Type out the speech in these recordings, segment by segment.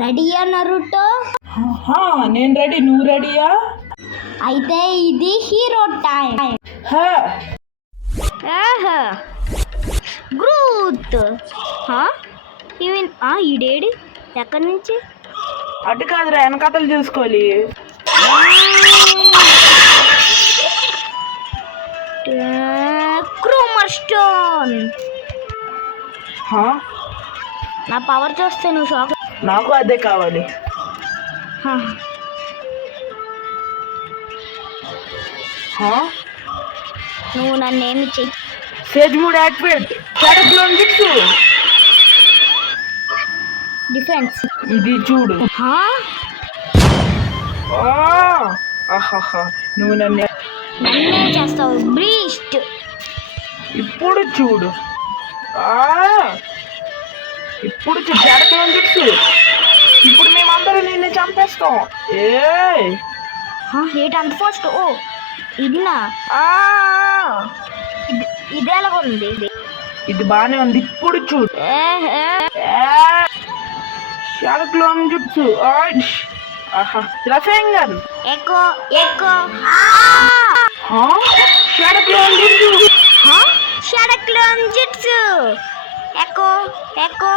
రెడీయా నరుటో? నేను రెడీ, నువ్వు రెడీయా? అయితే ఇది హీరో టైం. గ్రూత్ ఈడేడి ఎక్కడి నుంచి? అటు కాదురా, వెనకథలు చూసుకోవాలి. Cromer stone. నా పవర్ చూస్తే నువ్వు షాక్. నాకు అదే కావాలి. నువ్వు నన్ను ఏమి చెయ్యి. Sage mode activate. డిఫెన్స్. ఇది చూడు. నువ్వు నన్ను చేస్తావు. బ్రీస్ట్. ఇప్పుడు చూడు. ఇప్పుడు ఇప్పుడు మేమందరం నిన్ను చంపేస్తాం. ఏంటి అంత ఫస్ట్? ఓ ఇదినా? ఇది ఎలాగ ఉంది? ఇది బానే ఉంది. ఇప్పుడు చూడు. షాడక్లోన్ జుట్సు. రఫెంగన్. Echo echo. షాడక్లోన్ జుట్సు. షాడక్లోన్ జుట్సు. Echo echo.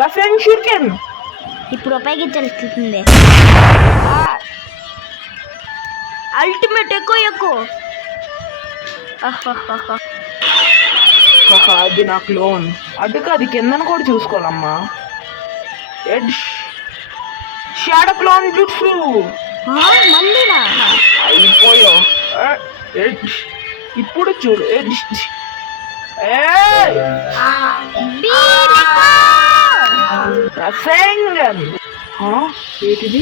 రఫెంగ్ షూకెన్. ఇప్పుడు ఉపయోగించాల్సిందే. Ultimate echo echo. అది నా క్లోన్. అటుకు అది కిందను కూడా చూసుకోవాలమ్మా. ఎడ్జ్ షాడో క్లోన్ జుట్సు. మళ్ళీనా? అయిపోయా. ఇప్పుడు చూడు. రఫెంగన్. ఏంటిది?